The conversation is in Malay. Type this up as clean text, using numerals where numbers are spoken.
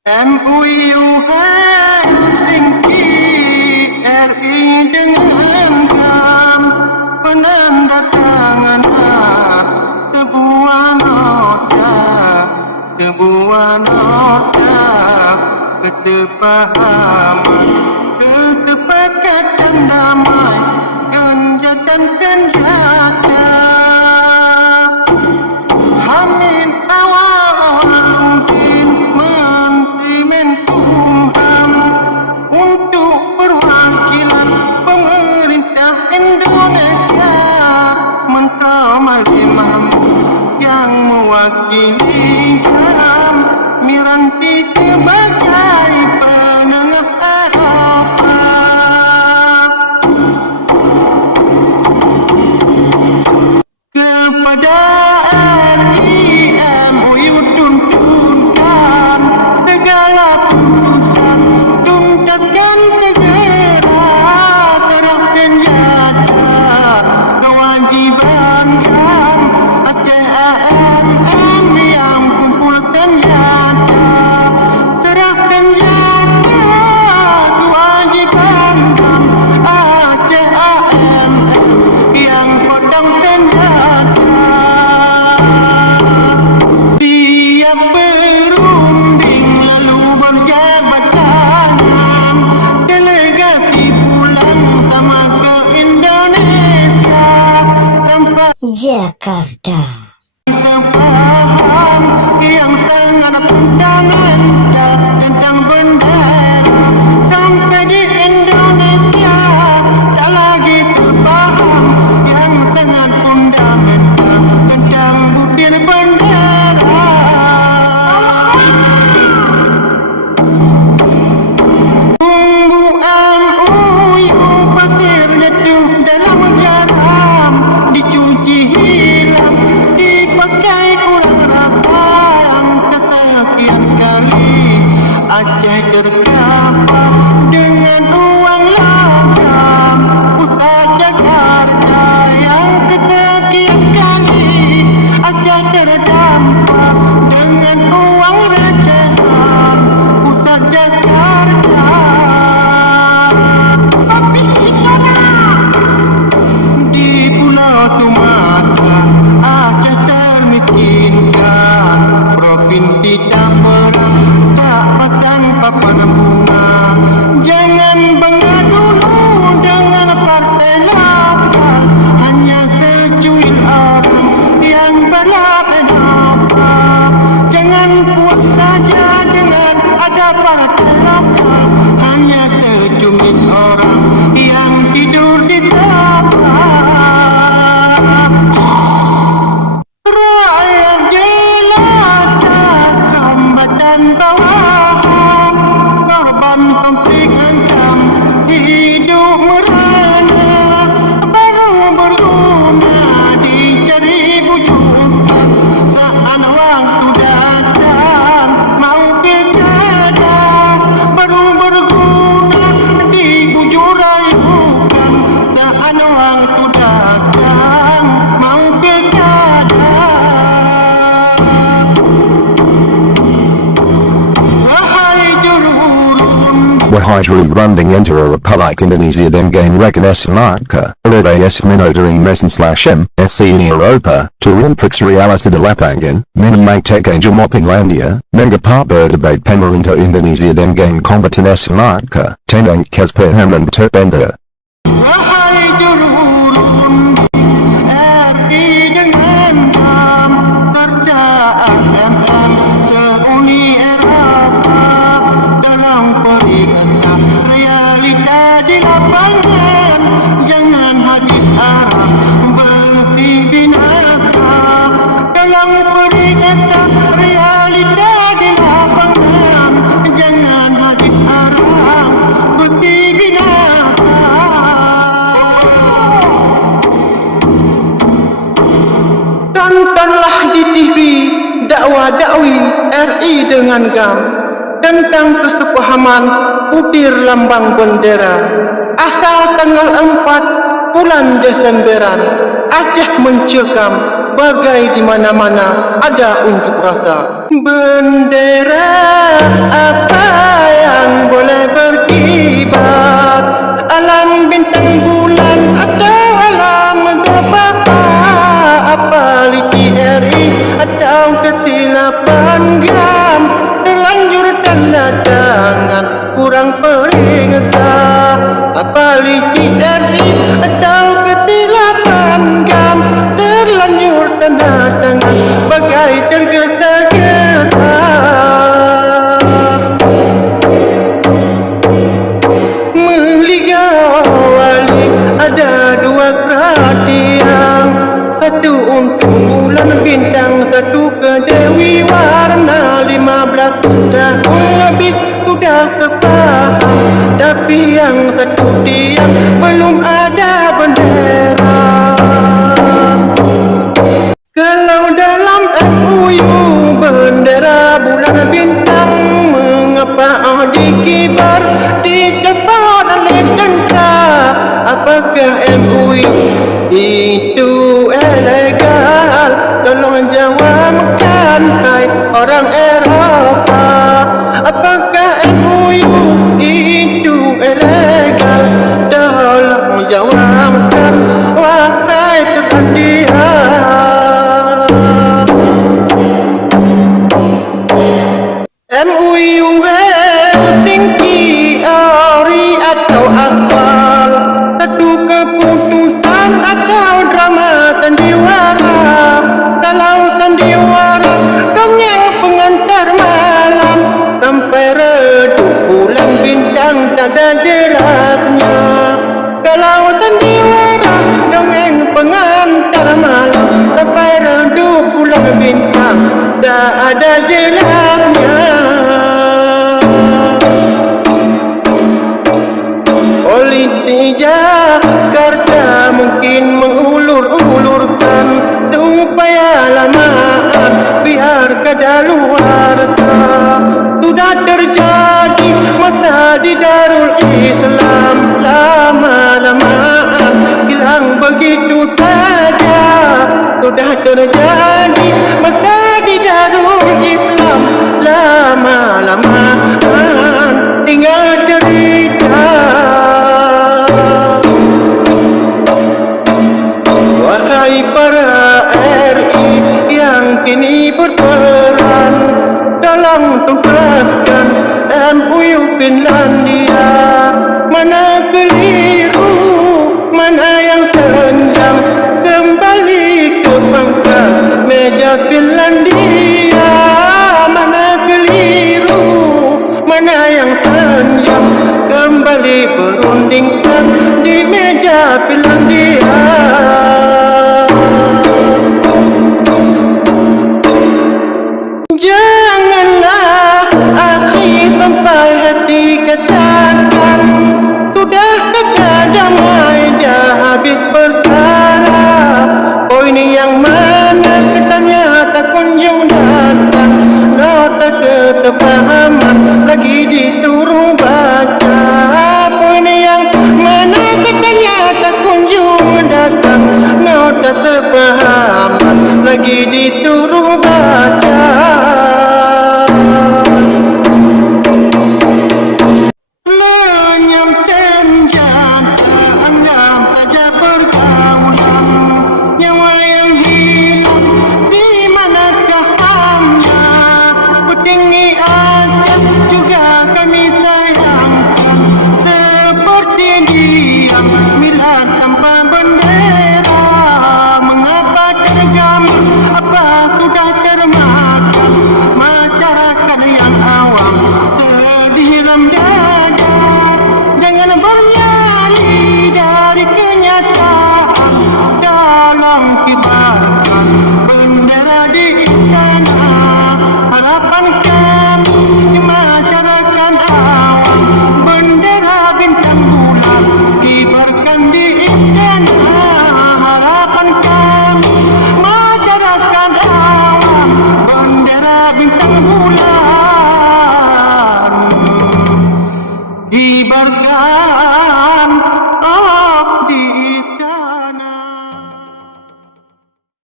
MUIUHSINGKRI dengan gam penandatanganan sebuah nota kesepahaman, kesepakatan damai, genjatan kenjata. Hamid awal mungkin Menteri Menkumham untuk perwakilan pemerintah Indonesia, Menteri Mahmud yang mewakili dalam Miranti sebagai penengah Eropa. Kepada MUI tuntunkan segala putusan, tuntaskan segera, serahkan nyata kewajiban yang Aceh AMM yang kumpul senjata, serahkan nyata kewajiban yang Aceh AMM yang potong senjata. Tiap berunding lalu berjabat tangan, delegasi pulang sama ke Indonesia sampai Jakarta. kita faham yang sangat fundamental tentang bendera. Sampai di Indonesia tak lagi terpaham yang sangat fundamental tentang butir bendera. Bumbu MUU pasir jatuh dalam garam, dicuci hilang, dipakai kurang rasa yang kesekian kali. Aceh terkapar dengan uang logam, pusat Jakarta yang kesekian kali. Aceh terdampak dengan uang recehan, pusat Jakarta. Tapi di Pulau Sumatera Aceh termiskinkan, provinsi tak berang, tak pasang papan bunga. Jangan bangga dulu dengan partai lokal, hanya secuil orang yang berlaba-laba. Jangan puas saja dengan ada partai lokal, hanya secumit orang yang tidur di tempat. Rakyat jelata, hambatan bawahan, korban konflik ancam hidup merana, baru berguna dicari bujukan. Saat waktu datang mau pilkada, baru berguna dibujuk rayukan. Saat waktu datang mau pilkada. Wahai juru berunding antara Republik Indonesia dan Rekan Sya'Ier, LDS Minodari Mesin/M, FC Uni Eropa, turun periksa realita dilapangan, mengenai teknologi Finlandia, mengapa berdebat pemerintah Indonesia dan kompeten Sya'Ier, tentang kesepahaman terpelihara. Wahai juru runding RI dengan GAM serta AMM se-Uni Eropa dalam periksa realita di lapangan, jangan hadis Arab bersih binasa. Dalam periksa realita di lapangan, jangan hadis Arab bersih binasa. Tontonlah di TV dakwah-dakwi RI dengan GAM tentang kesepahaman butir lambang bendera. Asal tanggal 4 bulan Desemberan, Aceh mencekam bagai di mana-mana ada unjuk rasa. Bendera apa yang boleh berkibar? Alam bintang bulan atau alam terpapa? Apa liki RI atau ketilapan gam? Terlanjur tanda tangan kurang periksa. Apa liki RI atau ketilapan gam? Terlanjur tanda tangan bagai tergesa-gesa. Meligawali ada dua keratiang, satu untuk bulan bintang, satu ke Dewi warna. 15 tahun lebih sudah sepaham, tapi yang satu tiang belum ada bendera. Kalau dalam MUU bendera bulan bintang, mengapa dikibar dicepat oleh tentara? Apakah MUU itu ilegal? Tolong jawabkan hai orang Eropa. Apakah MUU itu ilegal? Tolong jawabkan wahai terpelihara. MUU Sya'Ier atau aspal, satu keputusan atau drama sandiwara. Kalau sandiwara dongeng pengantar malam, sampai redup bulan bintang tak ada jelasnya. Kalau sandiwara dongeng pengantar malam, sampai redup bulan bintang tak ada jelasnya. Politik Jakarta mungkin mengulur-ulurkan supaya lamaan biar kadaluarsa. Sudah terjadi masa di Darul Islam, lama-lamaan hilang begitu saja. Sudah terjadi masa di Darul Islam, lama-lamaan tinggal cerita. Wahai para RI yang kini berperan, tolong tuntaskan MUU Finlandia. Mana keliru, mana yang senjang, kembali ke pangkat meja Finlandia. Mana keliru, mana yang senjang, kembali berundingkan di meja Finlandia. Janganlah akhir sampai hati katakan, sudah kata damai dah habis perkara. Poin yang mana katanya tak kunjung datang, nota keterpahaman lagi disuruh baca. Poin yang mana katanya tak kunjung datang, nota